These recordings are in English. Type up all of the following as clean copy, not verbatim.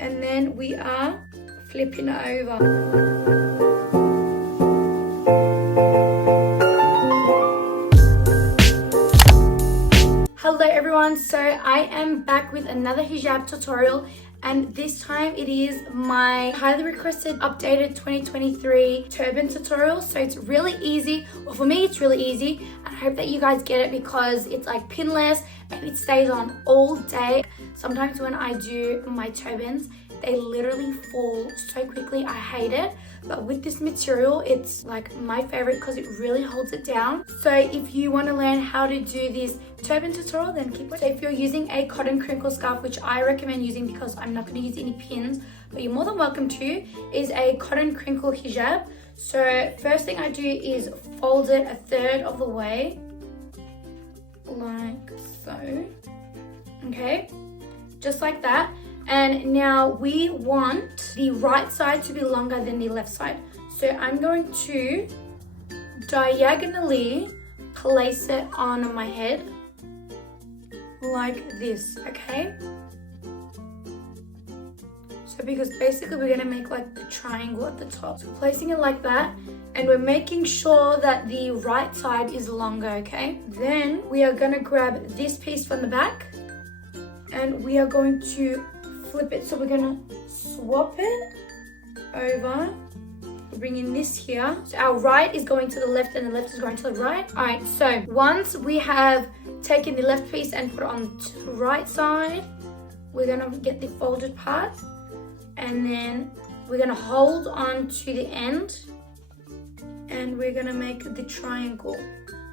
and then we are flipping it over. Hello everyone, so I am back with another hijab tutorial, and this time it is my highly requested updated 2023 turban tutorial. So it's really easy, well for me it's really easy, and I hope that you guys get it because it's like pinless and it stays on all day. Sometimes when I do my turbans, they literally fall so quickly. I hate it, but with this material it's like my favorite because it really holds it down. So if you want to learn how to do this turban tutorial, then keep watching. So if you're using a cotton crinkle scarf, which I recommend using because I'm not going to use any pins, but you're more than welcome to, is a cotton crinkle hijab. So first thing I do is fold it a third of the way, like so. Okay, just like that. And now we want the right side to be longer than the left side. So I'm going to diagonally place it on my head like this, okay? So because basically we're gonna make like the triangle at the top. So placing it like that, and we're making sure that the right side is longer, okay? Then we are gonna grab this piece from the back and we are going to flip it. So we're gonna swap it over, bring in this here. So our right is going to the left and the left is going to the right. All right, so once we have taken the left piece and put it on the right side, we're gonna get the folded part, and then we're gonna hold on to the end and we're gonna make the triangle,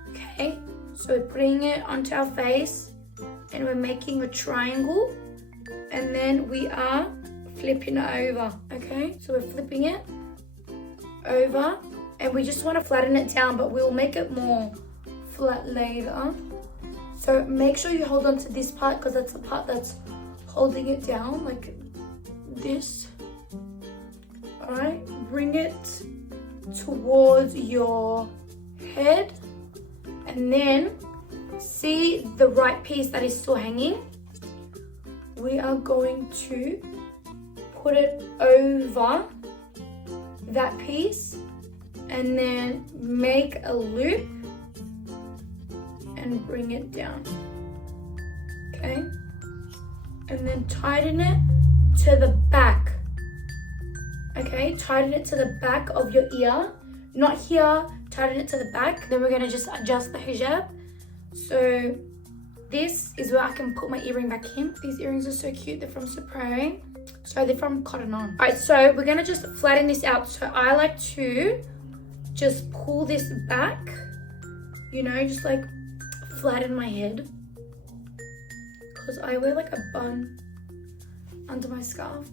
okay? So we're putting it onto our face and we're making a triangle, and then we are flipping it over, okay? So we're flipping it over, and we just want to flatten it down, but we'll make it more flat later. So make sure you hold on to this part because that's the part that's holding it down, like this. All right, bring it towards your head, and then see the right piece that is still hanging. We are going to put it over that piece and then make a loop and bring it down, okay? And then tighten it to the back, okay? Tighten it to the back of your ear, not here, tighten it to the back. Then we're gonna just adjust the hijab. So this is where I can put my earring back in. These earrings are so cute. They're from Supreme. So they're from Cotton On. All right, so we're gonna just flatten this out. So I like to just pull this back, you know, just like flatten my head, because I wear like a bun under my scarf.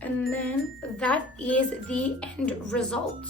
And then that is the end result.